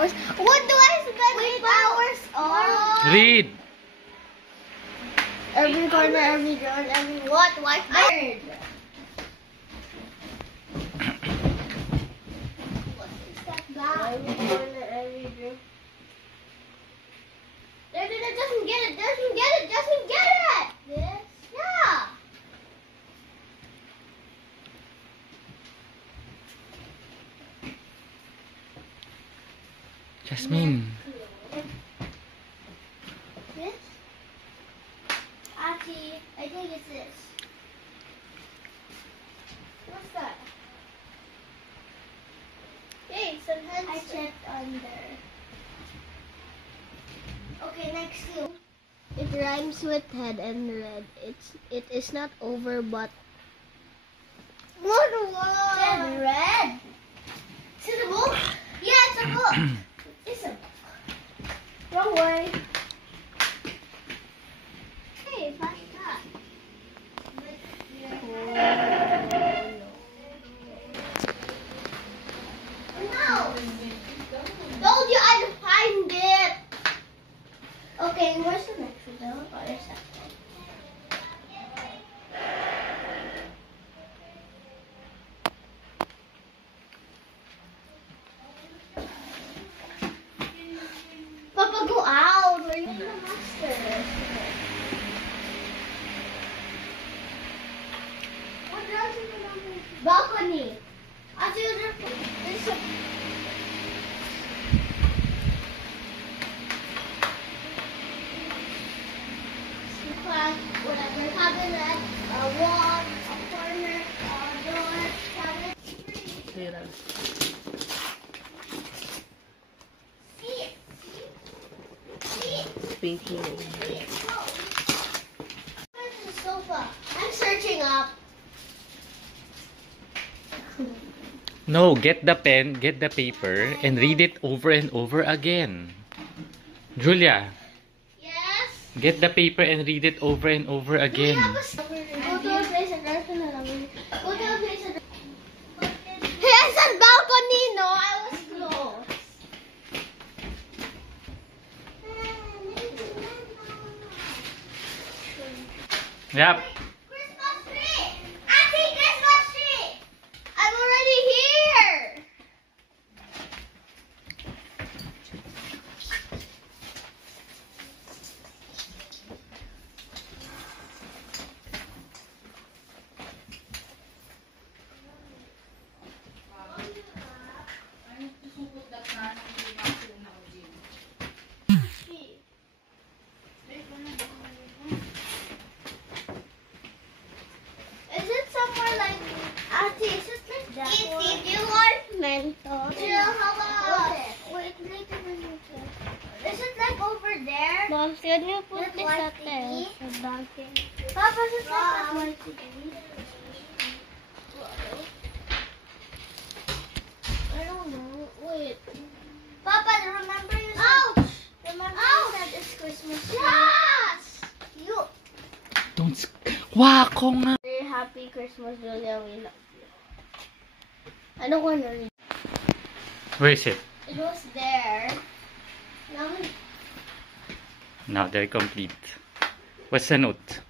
hours. What do I spend 8 hours on? Read. Every corner, every drawer, every what? Wi-Fi. Every corner, every drawer. It doesn't get it. Doesn't get it. Doesn't get it. This? Yeah. Jasmine. This? Actually, I think it's this. What's that? Hey, some heads. I checked under. Okay, next clue. It rhymes with head and red. It is not over, but what was? Said red. Is it a book? Yeah, it's a book. It's a book. Don't worry. Hey, what's that? No. Told you I'd find it. Okay, where's the next one? Oh, there's that one. Papa, go out. We're in the master. What else is it on the balcony? There's a whatever, cabinet, a wall, a corner, a door, cabinet, seat, Pinky. Where's the sofa? I'm searching up. No, get the pen, get the paper, and read it over and over again. Julia, Yes? get the paper and read it over and over Do we again. have a go to a place and go to a place and hey, I said balcony, no, I was close. Yep. Christmas tree! Auntie, Christmas tree! I'm already here! Is it somewhere like Auntie? Is it like that? If you want mental. Jill, how about wait later when you check. Is it like over there? Mom, can you put With this white up there? TV? The balcony. Papa, is it like that white TV? I don't know. Wait. Papa, remember you said, ouch! Remember you said it's Christmas. Yes! You. Don't Wako nga. Very happy Christmas, Julia. We love you. I don't want to read. Where is it? It was there. Now Now they're complete. What's the note?